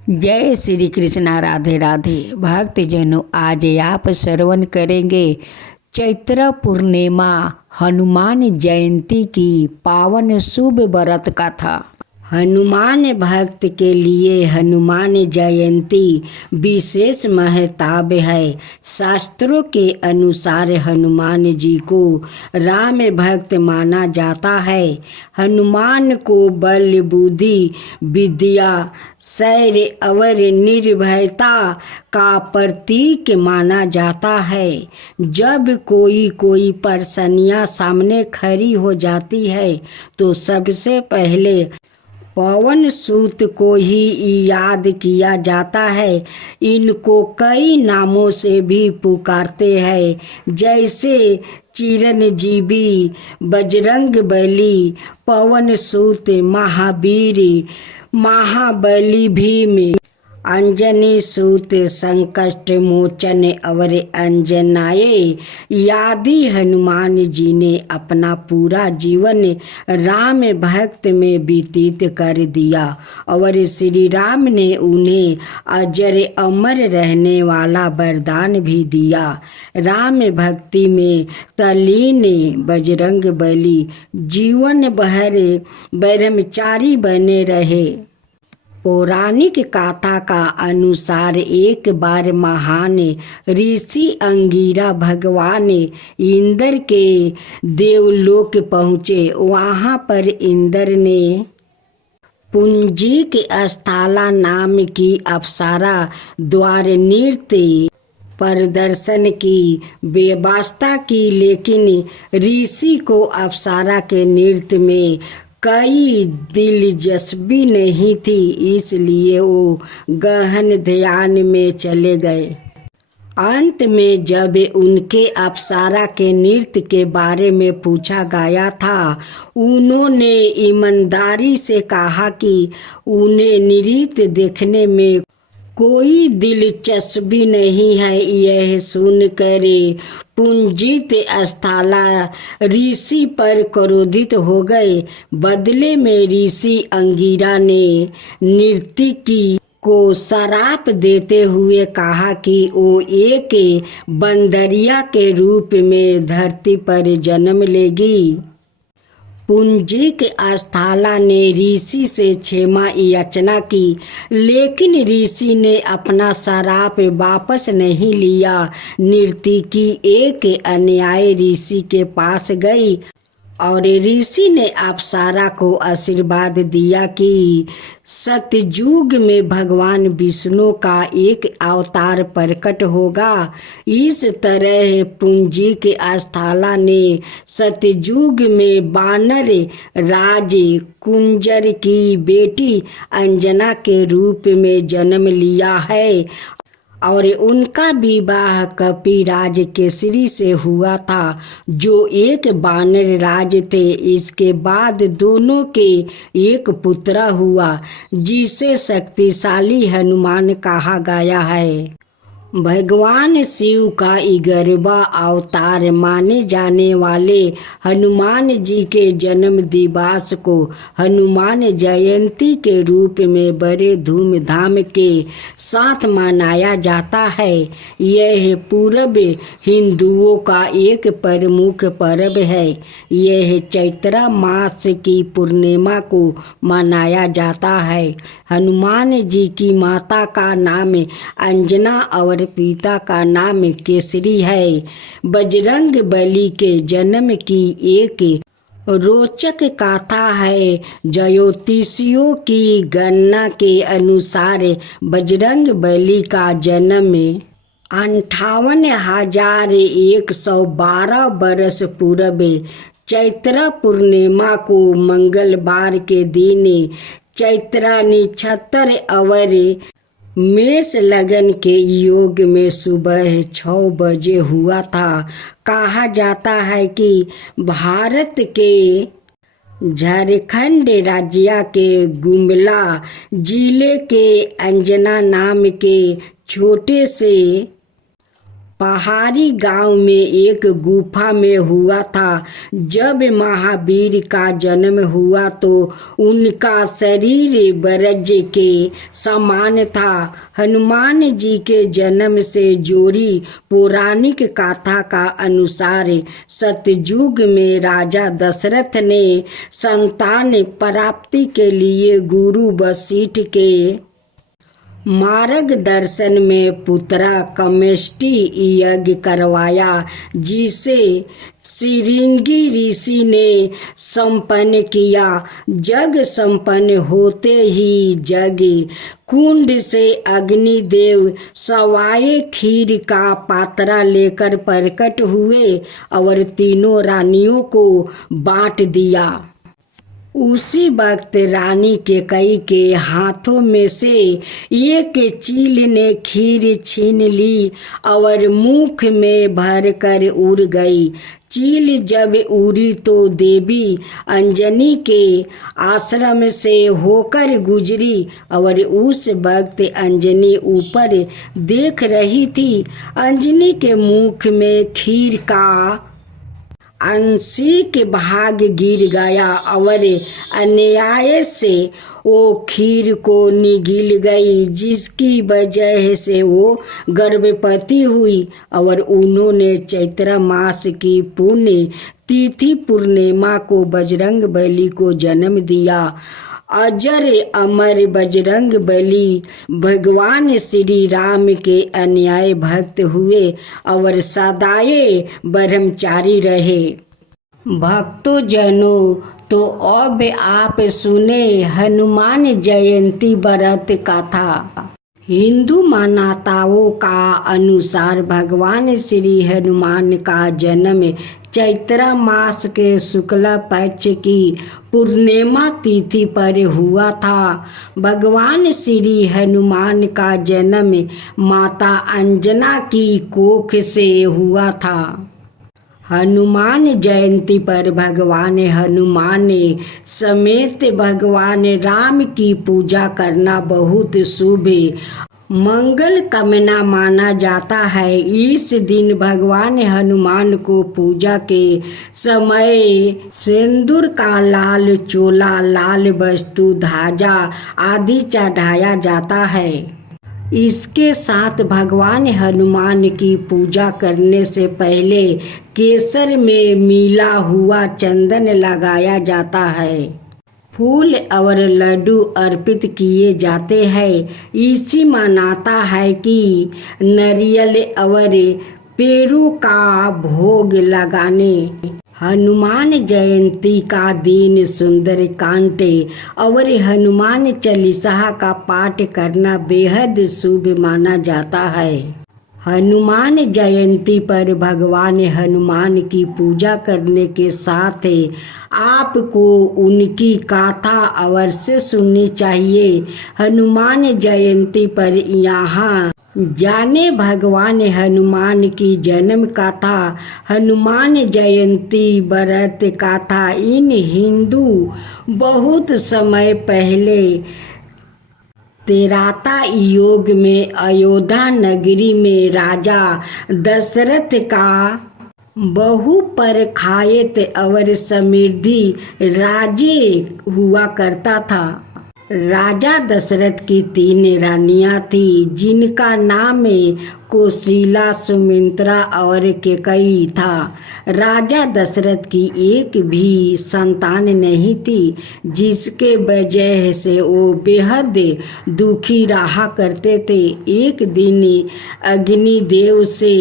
जय श्री कृष्णा। राधे राधे। भक्तजनों, आज आप श्रवण करेंगे चैत्र पूर्णिमा हनुमान जयंती की पावन शुभ व्रत कथा। हनुमान भक्त के लिए हनुमान जयंती विशेष महत्व है। शास्त्रों के अनुसार हनुमान जी को राम भक्त माना जाता है। हनुमान को बल, बुद्धि, विद्या, शौर्य और निर्भयता का प्रतीक माना जाता है। जब कोई परेशानियां सामने खड़ी हो जाती है तो सबसे पहले पवन सूत को ही याद किया जाता है। इनको कई नामों से भी पुकारते हैं, जैसे चिरंजीवी, बजरंगबली, पवन सूत, महावीर, महाबली, भीम, अंजनी सूत, संकट मोचन और अंजनाए आदि। हनुमान जी ने अपना पूरा जीवन राम भक्त में व्यतीत कर दिया और श्री राम ने उन्हें अजर अमर रहने वाला वरदान भी दिया। राम भक्ति में तल्लीन बजरंगबली जीवन भर ब्रह्मचारी बने रहे। पौराणिक कथा का अनुसार एक बार महान ऋषि अंगिरा भगवान इंद्र के देवलोक पहुँचे। वहाँ पर इंद्र ने पुंजिक स्थला नाम की अप्सरा द्वारा नृत्य प्रदर्शन की व्यवस्था की, लेकिन ऋषि को अप्सरा के नृत्य में कई दिलचस्पी नहीं थी, इसलिए वो गहन ध्यान में चले गए। अंत में जब उनके अप्सरा के नृत्य के बारे में पूछा गया था, उन्होंने ईमानदारी से कहा कि उन्हें नृत्य देखने में कोई दिलचस्पी नहीं है। यह सुनकर पुंजित स्थला ऋषि पर क्रोधित हो गए। बदले में ऋषि अंगिरा ने नर्तकी को श्राप देते हुए कहा कि वो एक बंदरिया के रूप में धरती पर जन्म लेगी। पुंजिक स्थला ने ऋषि से क्षमा याचना की, लेकिन ऋषि ने अपना श्राप वापस नहीं लिया। नर्तकी एक अन्यायी ऋषि के पास गई और ऋषि ने अप्सरा को आशीर्वाद दिया कि सतयुग में भगवान विष्णु का एक अवतार प्रकट होगा। इस तरह पुंजिक स्थला ने सतयुग में वानर राज कुंजर की बेटी अंजना के रूप में जन्म लिया है और उनका विवाह कपिराज केसरी से हुआ था, जो एक वानर राज थे। इसके बाद दोनों के एक पुत्र हुआ, जिसे शक्तिशाली हनुमान कहा गया है। भगवान शिव का 11वां अवतार माने जाने वाले हनुमान जी के जन्म दिवस को हनुमान जयंती के रूप में बड़े धूमधाम के साथ मनाया जाता है। यह पूर्व हिंदुओं का एक प्रमुख पर्व है। यह चैत्र मास की पूर्णिमा को मनाया जाता है। हनुमान जी की माता का नाम अंजना और पिता का नाम केसरी है। बजरंगबली के जन्म की एक रोचक कथा है। ज्योतिषियों की गणना के अनुसार बजरंगबली का जन्म 58,112 वर्ष पूर्व चैत्र पूर्णिमा को मंगलवार के दिन चैत्र नक्षत्र और मेष लगन के योग में सुबह 6 बजे हुआ था। कहा जाता है कि भारत के झारखंड राज्य के गुमला जिले के अंजना नाम के छोटे से पहाड़ी गांव में एक गुफा में हुआ था। जब महावीर का जन्म हुआ तो उनका शरीर ब्रज के समान था। हनुमान जी के जन्म से जोड़ी पौराणिक कथा का अनुसार सतयुग में राजा दशरथ ने संतान प्राप्ति के लिए गुरु वशिष्ठ के मार्गदर्शन में पुत्रा कमेष्टि यज्ञ करवाया, जिसे सिरिंगी ऋषि ने संपन्न किया। जग संपन्न होते ही जग कुंड से अग्निदेव सवाए खीर का पात्रा लेकर प्रकट हुए और तीनों रानियों को बांट दिया। उसी वक्त रानी केकई के हाथों में से एक चील ने खीर छीन ली और मुख में भरकर उड़ गई। चील जब उड़ी तो देवी अंजनी के आश्रम से होकर गुजरी और उस वक्त अंजनी ऊपर देख रही थी। अंजनी के मुख में खीर का आंशिक भाग गिर गया और अन्याय से वो खीर को निगल गई, जिसकी वजह से वो गर्भवती हुई और उन्होंने चैत्र मास की पुण्य तिथि पूर्णिमा को बजरंग बली को जन्म दिया। अजर अमर बजरंग बली भगवान श्री राम के अन्याय भक्त हुए और सदाए ब्रह्मचारी रहे। भक्तों जनों, तो अब आप सुने हनुमान जयंती व्रत कथा। हिंदू मान्यताओं का अनुसार भगवान श्री हनुमान का जन्म चैत्र मास के शुक्ल पक्ष की पूर्णिमा तिथि पर हुआ था। भगवान श्री हनुमान का जन्म माता अंजना की कोख से हुआ था। हनुमान जयंती पर भगवान हनुमान समेत भगवान राम की पूजा करना बहुत शुभ मंगल कामना माना जाता है। इस दिन भगवान हनुमान को पूजा के समय सिंदूर का लाल चोला, लाल वस्तु, ध्वजा आदि चढ़ाया जाता है। इसके साथ भगवान हनुमान की पूजा करने से पहले केसर में मिला हुआ चंदन लगाया जाता है। फूल और लड्डू अर्पित किए जाते हैं। इसी मान्यता है कि नारियल और पेड़ों का भोग लगाने हनुमान जयंती का दिन सुंदर कांड और हनुमान चालीसा का पाठ करना बेहद शुभ माना जाता है। हनुमान जयंती पर भगवान हनुमान की पूजा करने के साथ आपको उनकी गाथा अवश्य सुननी चाहिए। हनुमान जयंती पर यहाँ जाने भगवान हनुमान की जन्म कथा, हनुमान जयंती व्रत कथा। इन हिंदू बहुत समय पहले त्रेता युग में अयोध्या नगरी में राजा दशरथ का बहुप्रखायित और समृद्धि राज्य हुआ करता था। राजा दशरथ की 3 रानियां थी, जिनका नाम कौशल्या, सुमित्रा और कैकेयी था। राजा दशरथ की एक भी संतान नहीं थी, जिसके वजह से वो बेहद दुखी रहा करते थे। एक दिन अग्निदेव से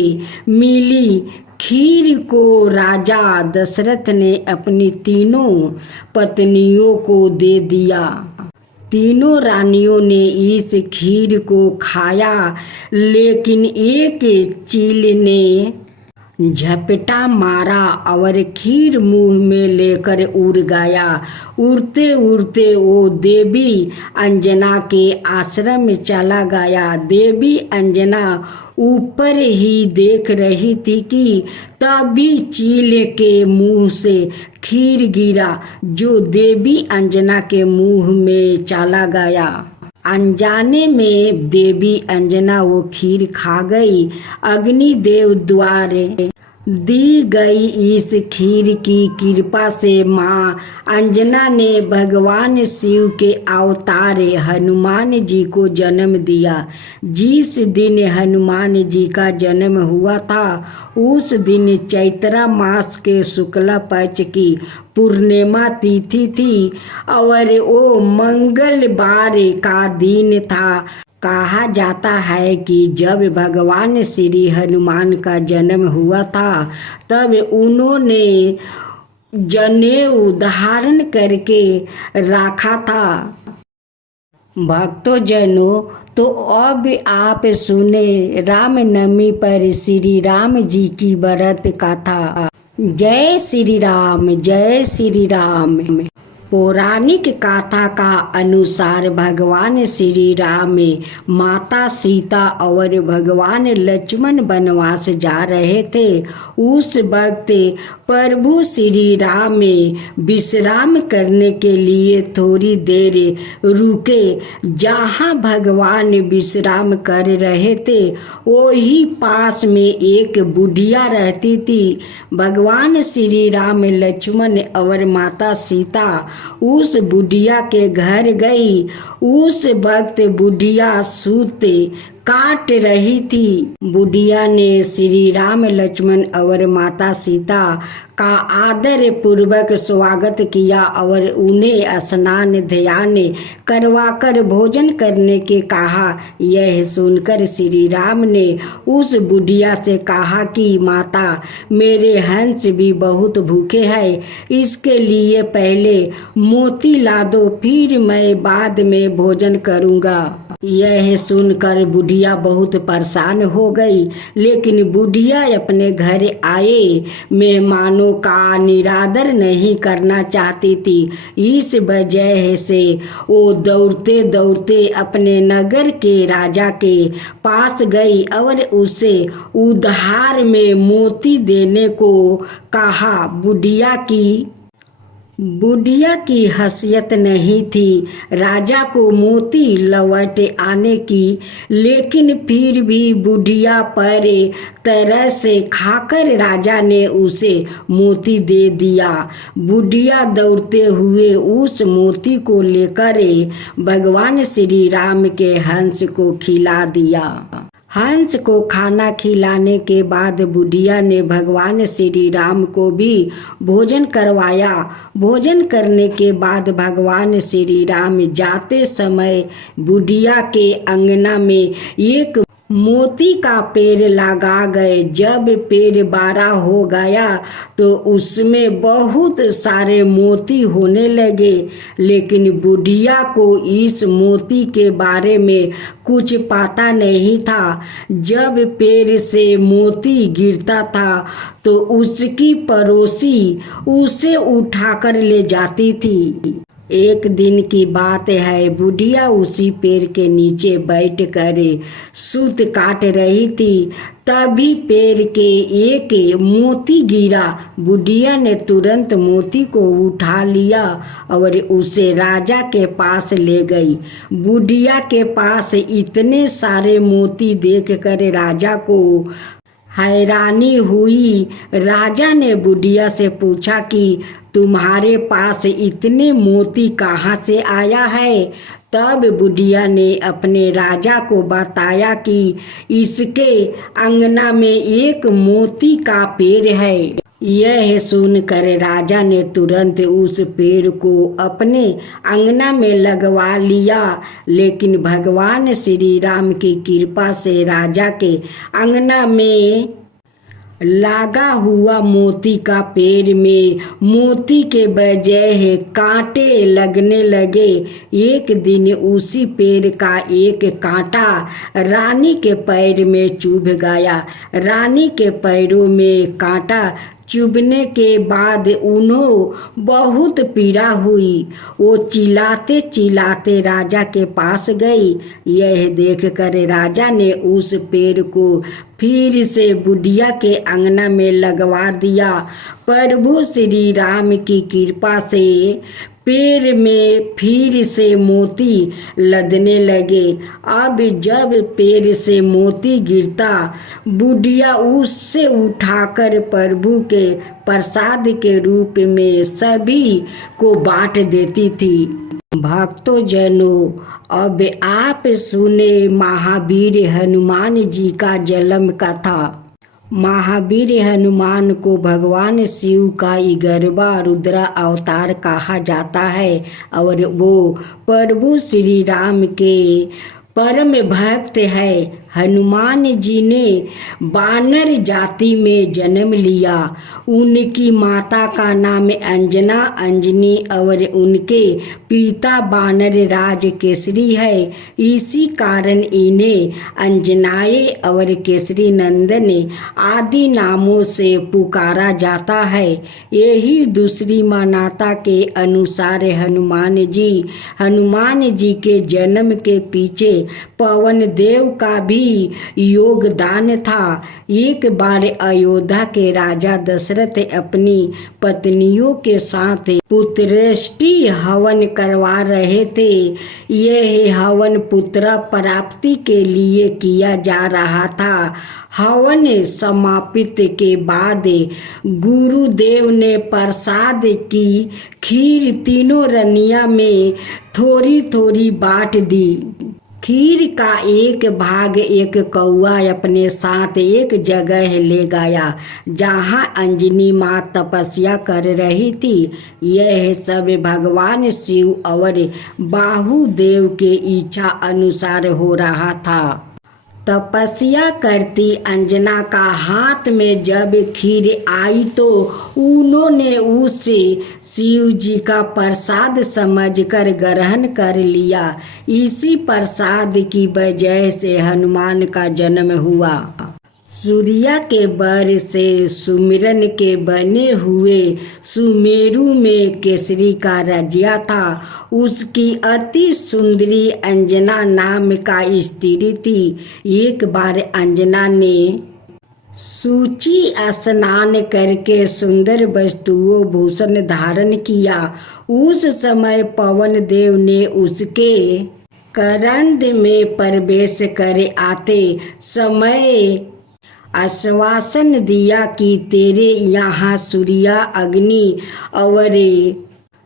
मिली खीर को राजा दशरथ ने अपनी 3 पत्नियों को दे दिया। तीनों रानियों ने इस खीर को खाया, लेकिन एक चील ने झपटा मारा और खीर मुंह में लेकर उड़ गया। उड़ते उड़ते वो देवी अंजना के आश्रम में चला गया। देवी अंजना ऊपर ही देख रही थी कि तभी चील के मुंह से खीर गिरा, जो देवी अंजना के मुंह में चला गया। अनजाने में देवी अंजना वो खीर खा गई। अग्निदेव द्वारे दी गई इस खीर की कृपा से माँ अंजना ने भगवान शिव के अवतार हनुमान जी को जन्म दिया। जिस दिन हनुमान जी का जन्म हुआ था उस दिन चैत्र मास के शुक्ल पक्ष की पूर्णिमा तिथि थी और वो मंगलवार का दिन था। कहा जाता है कि जब भगवान श्री हनुमान का जन्म हुआ था तब उन्होंने जनेऊ धारण करके रखा था। भक्तों तो अब आप सुने रामनवमी पर श्री राम जी की व्रत कथा। जय श्री राम, जय श्री राम। पौराणिक कथा का अनुसार भगवान श्री राम माता सीता और भगवान लक्ष्मण वनवास जा रहे थे। उस वक्त प्रभु श्री राम विश्राम करने के लिए थोड़ी देर रुके। जहाँ भगवान विश्राम कर रहे थे वही पास में एक बुढ़िया रहती थी। भगवान श्री राम लक्ष्मण और माता सीता उस बुढ़िया के घर गई। उस वक्त बुढ़िया सूत काट रही थी। बुढ़िया ने श्री राम लक्ष्मण और माता सीता का आदर पूर्वक स्वागत किया और उन्हें स्नान ध्यान करवाकर भोजन करने के कहा। यह सुनकर श्री राम ने उस बुढ़िया से कहा कि माता, मेरे हंस भी बहुत भूखे हैं, इसके लिए पहले मोती ला दो, फिर मैं बाद में भोजन करूँगा। यह सुनकर बुढ़िया बहुत परेशान हो गई, लेकिन बुढ़िया अपने घर आए मेहमानों का निरादर नहीं करना चाहती थी। इस वजह से वो दौड़ते दौड़ते अपने नगर के राजा के पास गई और उसे उधार में मोती देने को कहा। बुढ़िया की हैसियत नहीं थी राजा को मोती लौट आने की, लेकिन फिर भी बुढ़िया पर तरह से खाकर राजा ने उसे मोती दे दिया। बुढ़िया दौड़ते हुए उस मोती को लेकर भगवान श्री राम के हंस को खिला दिया। हंस को खाना खिलाने के बाद बुढ़िया ने भगवान श्री राम को भी भोजन करवाया। भोजन करने के बाद भगवान श्री राम जाते समय बुढ़िया के अंगना में एक मोती का पेड़ लगा गए। जब पेड़ बड़ा हो गया तो उसमें बहुत सारे मोती होने लगे, लेकिन बुढ़िया को इस मोती के बारे में कुछ पता नहीं था। जब पेड़ से मोती गिरता था तो उसकी पड़ोसी उसे उठाकर ले जाती थी। एक दिन की बात है, बुढ़िया उसी पेड़ के नीचे बैठ कर सूत काट रही थी। तभी पेड़ के एक मोती गिरा। बुढ़िया ने तुरंत मोती को उठा लिया और उसे राजा के पास ले गई। बुढ़िया के पास इतने सारे मोती देखकर राजा को हैरानी हुई। राजा ने बुढ़िया से पूछा कि तुम्हारे पास इतने मोती कहाँ से आया है? तब बुढ़िया ने अपने राजा को बताया कि इसके अंगना में एक मोती का पेड़ है। यह सुनकर राजा ने तुरंत उस पेड़ को अपने अंगना में लगवा लिया, लेकिन भगवान श्री राम की कृपा से राजा के अंगना में लगा हुआ मोती का पेड़ में मोती के बजाय कांटे लगने लगे। एक दिन उसी पेड़ का एक कांटा रानी के पैर में चुभ गया। रानी के पैरों में कांटा चुभने के बाद उन्हें बहुत पीड़ा हुई। वो चिल्लाते चिल्लाते राजा के पास गई। यह देखकर राजा ने उस पेड़ को फिर से बुढ़िया के अंगना में लगवा दिया। प्रभु श्री राम की कृपा से पैर में फिर से मोती लदने लगे। अब जब पैर से मोती गिरता, बुढ़िया उससे उठाकर प्रभु के प्रसाद के रूप में सभी को बांट देती थी। भक्तों जनों, अब आप सुने महावीर हनुमान जी का जन्म कथा। महावीर हनुमान को भगवान शिव का 11वां रुद्र अवतार कहा जाता है और वो प्रभु श्री राम के परम भक्त है। हनुमान जी ने वानर जाति में जन्म लिया। उनकी माता का नाम अंजना अंजनी और उनके पिता वानर राज केसरी है। इसी कारण इन्हें अंजनाए और केसरी नंदन आदि नामों से पुकारा जाता है। यही दूसरी मान्यता के अनुसार हनुमान जी के जन्म के पीछे पवन देव का भी योगदान था। एक बार अयोध्या के राजा दशरथ अपनी पत्नियों के साथ पुत्रष्टि हवन करवा रहे थे। यह हवन पुत्र प्राप्ति के लिए किया जा रहा था। हवन समापित के बाद गुरुदेव ने प्रसाद की खीर तीनों रनिया में थोड़ी थोड़ी बांट दी। खीर का एक भाग एक कौआ अपने साथ एक जगह ले गया जहाँ अंजनी माँ तपस्या कर रही थी। यह सब भगवान शिव और बाहुदेव के इच्छा अनुसार हो रहा था। तपस्या करती अंजना का हाथ में जब खीर आई तो उन्होंने उसे शिव जी का प्रसाद समझकर ग्रहण कर लिया। इसी प्रसाद की वजह से हनुमान का जन्म हुआ। सूर्या के बर से सुमिरन के बने हुए सुमेरु में केसरी का राज्य था। उसकी अति सुंदरी अंजना नाम का स्त्री थी। एक बार अंजना ने सूची स्नान करके सुंदर वस्तुओं भूषण धारण किया। उस समय पवन देव ने उसके करंद में प्रवेश कर आते समय आश्वासन दिया कि तेरे यहाँ सूर्य अग्नि और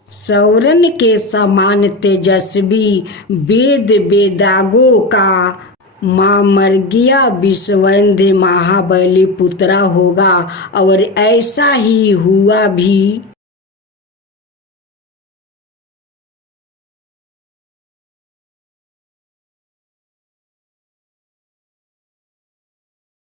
सौरन के समान तेजस्वी वेद वेदागों का मामर्गिया विश्ववंद्य महाबली पुत्र होगा। और ऐसा ही हुआ भी।